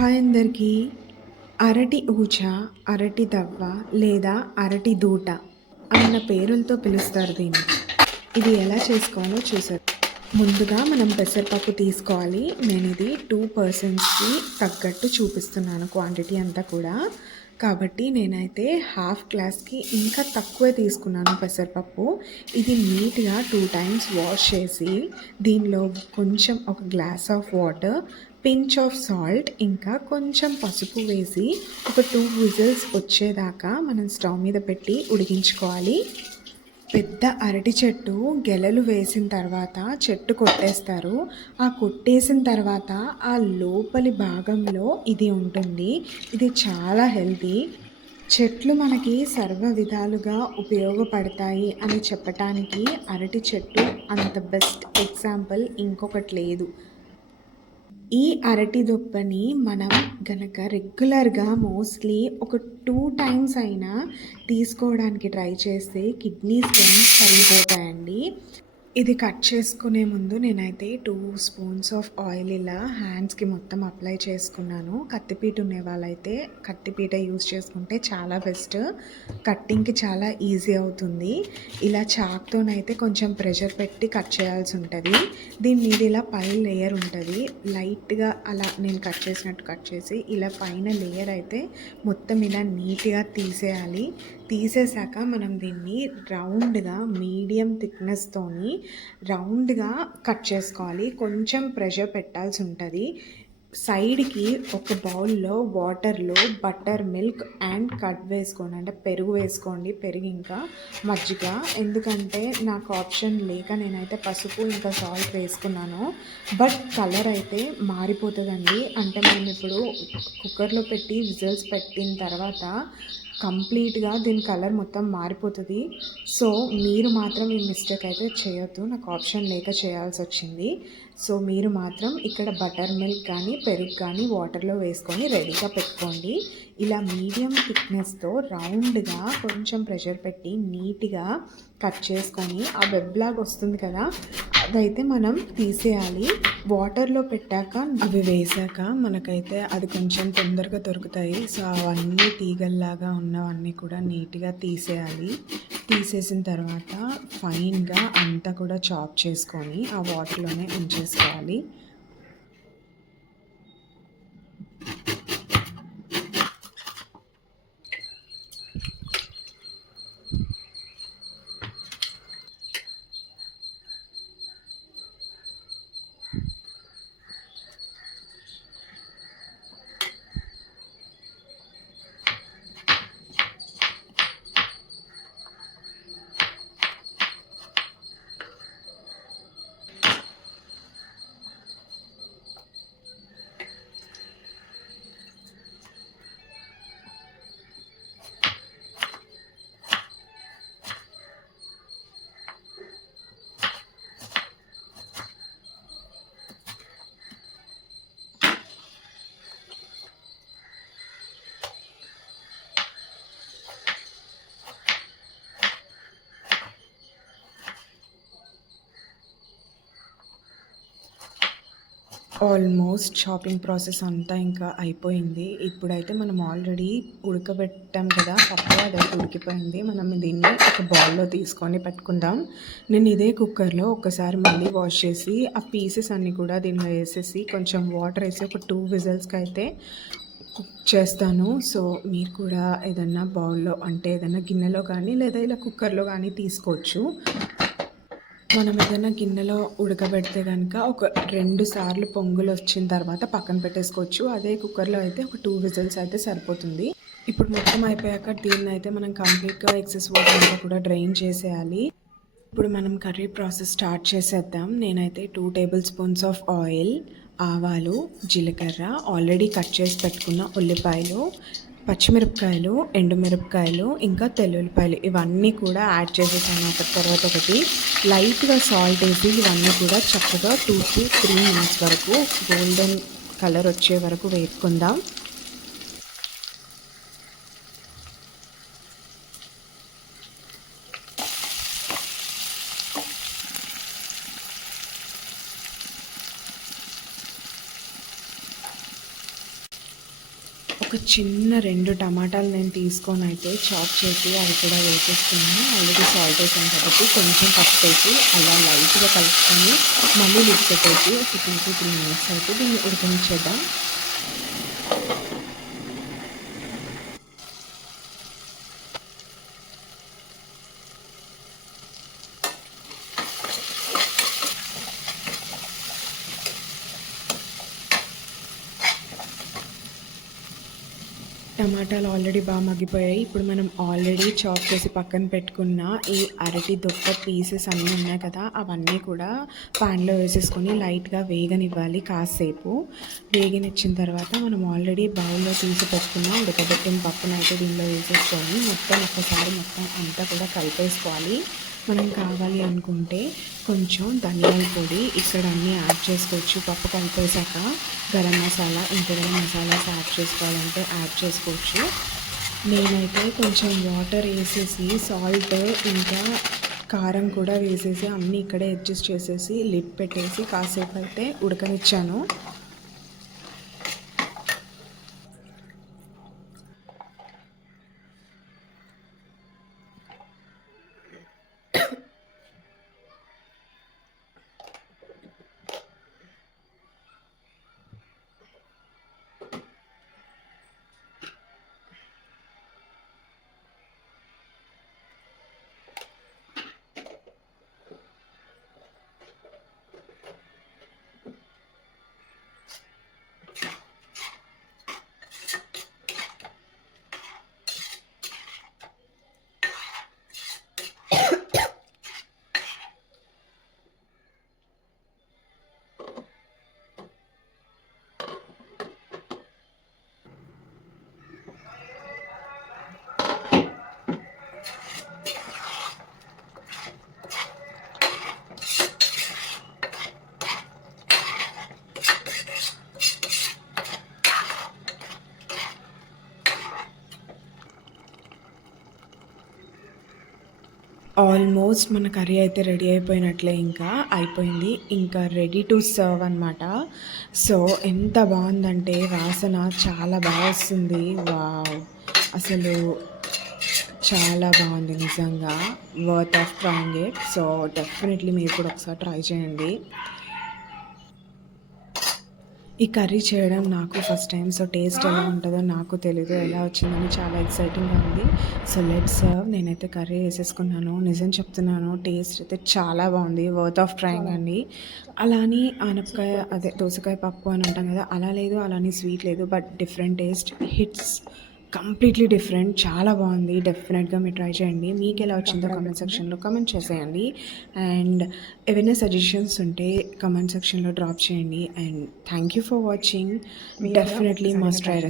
Hi అందరికీ. అరటి ఊచ, అరటి దవ్వ లేదా అరటి దూట అన్న పేరులతో పిలుస్తారు దీన్ని. ఇది ఎలా చేసుకోవాలో చూసేద్దాం. ముందుగా మనం పెసరపప్పు తీసుకోవాలి. నేనిది 2 పర్సన్స్‌కి తగ్గట్టు చూపిస్తున్నాను క్వాంటిటీ అంతా కూడా. కాబట్టి నేనైతే హాఫ్ గ్లాస్‌కి ఇంకా తక్కువే తీసుకున్నాను పెసరపప్పు. ఇది నీట్‌గా 2 టైమ్స్ వాష్ చేసి దీనిలో కొంచెం ఒక glass of water, pinch of salt ఇంకా కొంచెం పసుపు వేసి ఒక 2 విజిల్స్ వచ్చేదాకా మనం స్టవ్ మీద పెట్టి ఉడికించుకోవాలి. పెద్ద అరటి చెట్టు గెలలు వేసిన తర్వాత చెట్టు కొట్టేస్తారు. ఆ కొట్టేసిన తర్వాత ఆ లోపలి భాగంలో ఇది ఉంటుంది. ఇది చాలా హెల్తీ. చెట్లు మనకి సర్వ విధాలుగా ఉపయోగపడతాయి అని చెప్పటానికి అరటి చెట్టు అంత బెస్ట్ ఎగ్జాంపుల్ ఇంకొకటి లేదు. ఈ అరటి దుప్పని మనం గనక రెగ్యులర్‌గా మోస్ట్‌లీ ఒక 2 టైమ్స్ అయినా తీసుకోవడానికి ట్రై చేస్తే కిడ్నీ స్టోన్స్ కరిగిపోతాయండి. ఇది కట్ చేసుకునే ముందు నేనైతే 2 స్పూన్స్ ఆఫ్ ఆయిల్ ఇలా హ్యాండ్స్‌కి మొత్తం అప్లై చేసుకున్నాను. కత్తిపీట ఉన్న వాళ్ళైతే కత్తిపీట యూజ్ చేసుకుంటే చాలా బెస్ట్. కట్టింగ్‌కి చాలా ఈజీ అవుతుంది. ఇలా చాక్‌తోనైతే కొంచెం ప్రెషర్ పెట్టి కట్ చేయాల్సి ఉంటది. దీని మీద ఇలా పై లేయర్ ఉంటది. లైట్‌గా అలా నేను కట్ చేసినట్టు కట్ చేసి ఇలా పైన లేయర్ అయితే మొత్తం ఇలా నీట్‌గా తీసేయాలి. తీసేసాక మనం దీన్ని రౌండ్‌గా మీడియం థిక్‌నెస్‌తోని రౌండ్‌గా కట్ చేసుకోవాలి. కొంచెం ప్రెషర్ పెట్టాల్సి ఉంటది. సైడ్‌కి ఒక బౌల్‌లో వాటర్‌లో బటర్ మిల్క్ అండ్ కర్డ్ వేసుకోండి. అంటే పెరుగు వేసుకోండి. పెరుగు ఇంకా మజ్జిగ. ఎందుకంటే నాకు ఆప్షన్ లేక నేనైతే పసుపు ఇంకా సాల్ట్ వేసుకున్నాను. బట్ కలర్ అయితే మారిపోతదండి. అంటే మనం ఇప్పుడు కుక్కర్‌లో పెట్టి విజిల్స్ పెట్టిన తర్వాత కంప్లీట్‌గా దీని కలర్ మొత్తం మారిపోతది. సో, మీరు మాత్రం ఈ మిస్టేక్ అయితే చేయొద్దు. నాకు ఆప్షన్ లేక చేయాల్సొచ్చింది. సో, మీరు మాత్రం ఇక్కడ బటర్ మిల్క్ కానీ, పెరుగు కానీ వాటర్‌లో వేసుకొని రెడీగా పెట్టుకోండి. ఇలా మీడియం థిక్‌నెస్‌తో రౌండ్‌గా కొంచెం ప్రెషర్ పెట్టి నీట్‌గా కట్ చేసుకొని ఆ వెబ్‌లాగా వస్తుంది కదా! అదైతే మనం తీసేయాలి. వాటర్‌లో పెట్టాక అవి వేశాక మనకైతే అది కొంచెం తొందరగా దొరుకుతాయి. సో, అవన్నీ తీగల్లాగా ఉన్నవన్నీ కూడా నీట్‌గా తీసేయాలి. తీసేసిన తర్వాత ఫైన్‌గా అంతా కూడా చాప్ చేసుకొని ఆ వాటర్‌లోనే ఉంచేసుకోవాలి. ఆల్మోస్ట్ షాపింగ్ ప్రాసెస్ అంతా ఇంకా అయిపోయింది. ఇప్పుడైతే మనం ఆల్రెడీ ఉడకబెట్టాం కదా పప్పు, అదైతే ఉడికిపోయింది. మనం దీన్ని ఒక బౌల్‌లో తీసుకొని పెట్టుకుందాం. నేను ఇదే కుక్కర్‌లో ఒకసారి మళ్ళీ వాష్ చేసి ఆ పీసెస్ అన్నీ కూడా దీనిలో వేసేసి కొంచెం వాటర్ వేసి ఒక 2 విజిల్స్‌కి అయితే కుక్ చేస్తాను. సో, మీరు కూడా ఏదన్నా బౌల్‌లో అంటే ఏదైనా గిన్నెలో కానీ లేదా ఇలా కుక్కర్‌లో కానీ తీసుకోవచ్చు. మనం ఏదైనా గిన్నెలో ఉడకబెడితే గనుక ఒక 2 సార్లు పొంగులొచ్చిన తర్వాత పక్కన పెట్టేసుకోవచ్చు. అదే కుక్కర్‌లో అయితే ఒక 2 విజిల్స్ అయితే సరిపోతుంది. ఇప్పుడు మొత్తం అయిపోయాక దీన్నయితే మనం కంప్లీట్‌గా ఎక్సెస్ వాటర్ అంతా కూడా డ్రైన్ చేసేయాలి. ఇప్పుడు మనం కర్రీ ప్రాసెస్ స్టార్ట్ చేసేద్దాం. నేనైతే 2 టేబుల్ స్పూన్స్ ఆఫ్ ఆయిల్, ఆవాలు, జీలకర్ర, ఆల్రెడీ కట్ చేసి పెట్టుకున్న ఉల్లిపాయలు, పచ్చిమిరపకాయలు, ఎండుమిరపకాయలు, ఇంకా తెల్లుల్లిపాయలు ఇవన్నీ కూడా యాడ్ చేసేసాను ఒకటి తర్వాత ఒకటి. లైట్‌గా సాల్ట్ వేసి ఇవన్నీ కూడా చక్కగా 2-3 మినిట్స్ వరకు గోల్డెన్ కలర్ వచ్చే వరకు వేపుకుందాం. ఒక చిన్న 2 టమాటాలు నేను తీసుకొని అయితే చాప్ చేసి అవి కూడా వేసేసుకున్నాను. ఆల్రెడీ సాల్ట్ వేసాను కాబట్టి కొంచెం పసుపేసి అలా లైట్‌గా కలుపుకొని మళ్ళీ లిడ్ పెట్టేసి ఒక 2-3 మినిట్స్ అయితే దీన్ని ఉడకనిచ్చేద్దాం. టమాటాలు ఆల్రెడీ బాగా మగ్గిపోయాయి. ఇప్పుడు మనం ఆల్రెడీ చాప్ చేసి పక్కన పెట్టుకున్న ఈ అరటి దొక్క పీసెస్ అన్నీ ఉన్నాయి కదా, అవన్నీ కూడా పాన్లో వేసేసుకొని లైట్గా వేగనివ్వాలి కాసేపు. వేగనిచ్చిన తర్వాత మనం ఆల్రెడీ బౌల్లో తీసి పెట్టుకున్న ఉడకబెట్టిన పప్పునైతే దీనిలో వేసేసుకొని ఒక్కసారి మొత్తం అంతా కూడా కలిపేసుకోవాలి. మనం కావాలి అనుకుంటే కొంచెం ధనియాల పొడి ఇక్కడ అన్నీ యాడ్ చేసుకోవచ్చు. పప్పు కలిపేసాక గరం మసాలా ఇంకేమైనా మసాలాస్ యాడ్ చేసుకోవాలంటే యాడ్ చేసుకోవచ్చు. నేనైతే కొంచెం వాటర్ వేసేసి సాల్ట్ ఇంకా కారం కూడా వేసేసి అన్నీ ఇక్కడే అడ్జస్ట్ చేసేసి లిడ్ పెట్టేసి కాసేపు అయితే ఉడకనిచ్చాను. ఆల్మోస్ట్ మన కర్రీ అయితే రెడీ అయిపోయినట్లే, ఇంకా అయిపోయింది. ఇంకా రెడీ టు సర్వ్ అనమాట. సో ఎంత బాగుందంటే వాసన చాలా బాగా వస్తుంది. వావ్! అసలు చాలా బాగుంది నిజంగా. Worth of trying it. So definitely మీరు కూడా ఒకసారి ట్రై చేయండి. ఈ కర్రీ చేయడం నాకు ఫస్ట్ టైం. సో టేస్ట్ ఎలా ఉంటుందో నాకు తెలీదు. ఎలా వచ్చిందని చాలా ఎక్సైటింగ్గా ఉంది. So let's serve. నేనైతే కర్రీ వేసేసుకున్నాను. నిజం చెప్తున్నాను, టేస్ట్ అయితే చాలా బాగుంది. వర్త్ ఆఫ్ ట్రైయింగ్ అండి. అలా అని ఆనపకాయ అదే దోసకాయ పప్పు అని అంటాం కదా, అలా లేదు, అలా అని స్వీట్ లేదు. But different taste hits completely different. చాలా బాగుంది. డెఫినెట్గా మీరు ట్రై చేయండి. మీకు ఎలా వచ్చిందో కమెంట్ సెక్షన్లో కమెంట్ చేసేయండి. అండ్ ఏవైనా సజెషన్స్ ఉంటే కమెంట్ సెక్షన్లో డ్రాప్ చేయండి. And thank you for watching. Definitely must try.